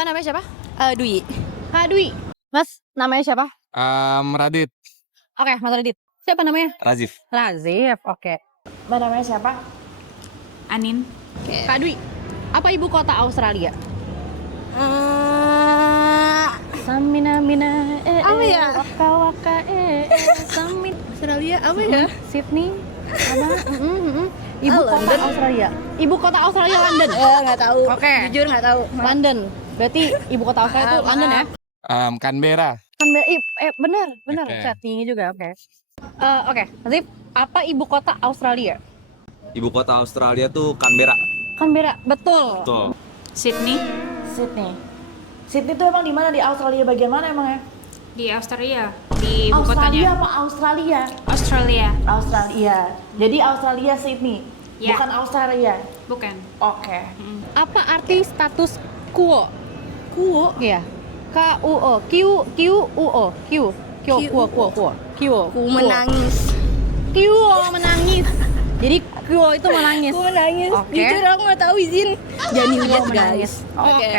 Kak namanya siapa? Dwi. Kak Dwi. Mas namanya siapa? Radit. Oke, Mas Radit. Siapa namanya? Razif. Razif, oke. Mbak namanya siapa? Anin. Kak Dwi, apa ibu kota Australia? Samina mina Apa ya? waka waka samin. Australia apa ya? Sydney apa? Ibu kota London. Australia. Ibu kota Australia London. Nggak tahu. Oke. Jujur nggak tahu. London. Berarti ibu kota Australia itu London ya? Canberra. Benar. Oke. Saya tinggi juga, oke. Oke, Razif, apa ibu kota Australia? Ibu kota Australia tuh Canberra. Canberra, betul. Betul. Sydney. Sydney. Sydney itu emang di mana, di Australia bagian mana emang ya? Di Australia. Di ibu Australia kotanya. apa Australia? Australia. Australia. Jadi Australia Sydney, Ya. bukan Australia. Bukan. Oke. Apa arti status quo? Kuo. Iya. K-U-O. Q-U-O. Q. Ku menangis. Q menangis. Jadi Q itu menangis. Ku menangis. Oke. Jujur aku nggak tahu izin. Jangan Q dilihat menangis. guys. Oke.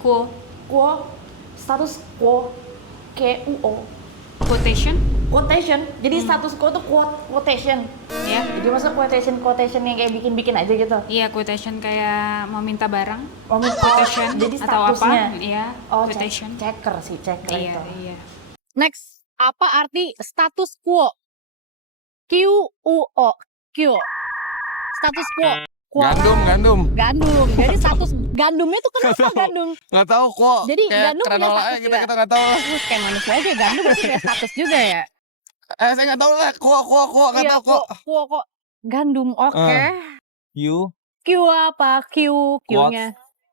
Kuo. Quo, status quo, Q-U-O. Quotation. Quotation. Jadi status quo itu quotation. Ya. Jadi masa quotation yang kayak bikin aja gitu. Iya, quotation kayak mau minta barang. Quotation. Jadi atau apa? statusnya. Iya. Oh, Quotation. checker Iya, itu. iya. Next, apa arti status quo? Q-U-O. Q. Status quo. Gandum. Gandum. Jadi status gandumnya tuh kenapa Nggak tahu. gandum? Nggak tahu kok. Jadi kayak gandum punya granola status aja juga. kita nggak tahu. Terus kayak manusia aja gandum berarti punya status juga ya? Saya nggak tahu lah. Kok nggak Iya, tahu kok. kok. Gandum, oke. You. Q apa? Q-nya.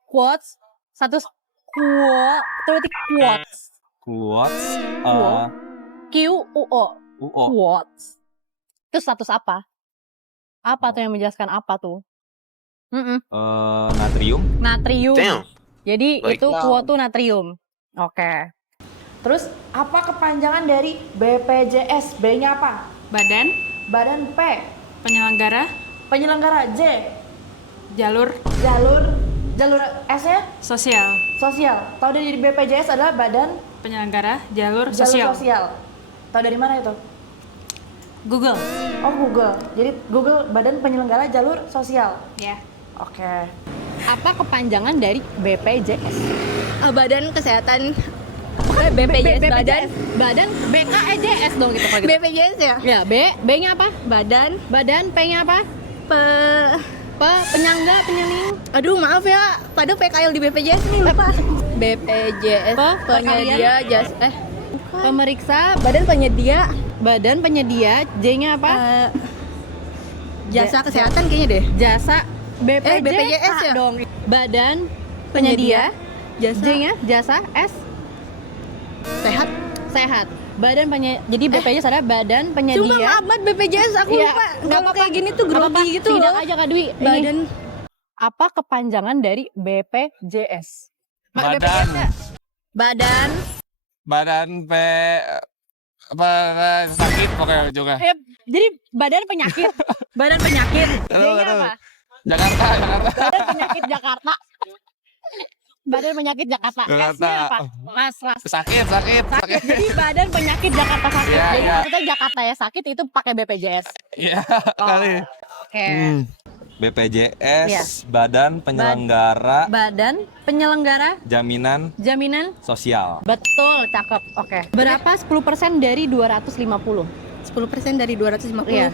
Quotes. Status quo. Itu berarti quotes. Quotes. Q-U-O. UO. Quotes. Itu status apa? Apa tuh yang menjelaskan apa tuh? Natrium. Natrium. Damn. Jadi Baik. itu quo tuh natrium. Oke. Terus apa kepanjangan dari BPJS? B-nya apa? Badan. Badan P. Penyelenggara. Penyelenggara J. Jalur. Jalur S-nya Sosial. sosial. Tahu dari BPJS adalah Badan Penyelenggara. Jalur Jalur sosial. Sosial. Tahu dari mana itu? Google. Oh, Google. Jadi Google Badan Penyelenggara Jalur Sosial. Ya. Oke. Apa kepanjangan dari BPJS? Badan Kesehatan. BPJS. Badan BKEJS dong gitu kalau gitu. BPJS ya. Ya, B-nya apa? Badan. P-nya apa? Penyangga, penyeling. Aduh maaf ya, pada PKL di BPJS nih lupa. BPJS penyedia jas Pemeriksa, Badan penyedia, J-nya apa? Jasa kesehatan kayaknya deh. Jasa BPJS ya? dong. Badan penyedia, Jasa J-nya jasa, S sehat. Jadi BPJS adalah Badan Cuma Penyedia. maaf banget BPJS aku Iya, lupa. nggak Kalau apa-apa. kayak gini tuh Nggak grogi apa-apa, gitu sidak loh. aja Kak Dwi. Ini, Badan apa kepanjangan dari BPJS? Badan Badan apa sakit pokoknya juga. Jadi badan penyakit. J-nya apa? Jakarta. Badan penyakit Jakarta. Badan penyakit Jakarta. Jakarta. S-nya apa? Mas. Sakit. Jadi badan penyakit Jakarta sakit. Iya, Jadi iya. maksudnya Jakarta ya sakit itu pakai BPJS. Iya kali. Oke. BPJS. Badan Penyelenggara Badan penyelenggara Jaminan jaminan Sosial. betul, cakep. Oke. Berapa 10% dari 250? 10% dari 250. Iya.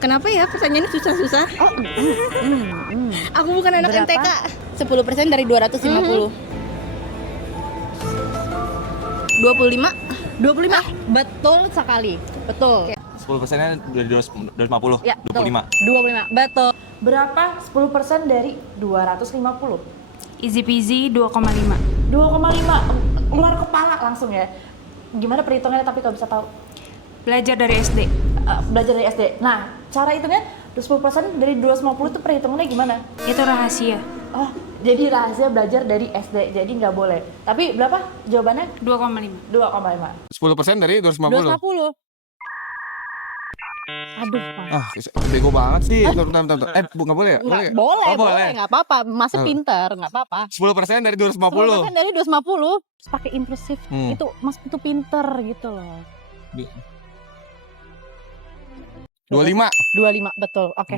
Kenapa ya pertanyaannya susah-susah? Oh, Aku bukan anak Berapa? MTK. 10% dari 250. 25. 25. Betul sekali. Betul. 10%-nya dari 250. Ya, 25. 25. Betul. Berapa 10% dari 250? Easy peasy 2,5. 2,5. Luar kepala langsung ya. Gimana perhitungannya tapi kalau bisa tahu? Belajar dari SD. Belajar dari SD. Nah, cara hitungnya 10% dari 250 itu perhitungannya gimana? Itu rahasia. Oh, jadi rahasia belajar dari SD. Jadi nggak boleh. Tapi berapa jawabannya? 2,5. 2,5. 10% dari 250. 250. Aduh, Pak. Ah, bego banget sih. Bentar. Nggak boleh ya? Nggak ya? boleh, Oh, boleh, nggak apa-apa. Masih Oh. pinter, nggak apa-apa. 10% dari 10% 250. dari 250 terus pakai intrusif itu mas itu pinter gitu loh. 25. 25 betul. Oke.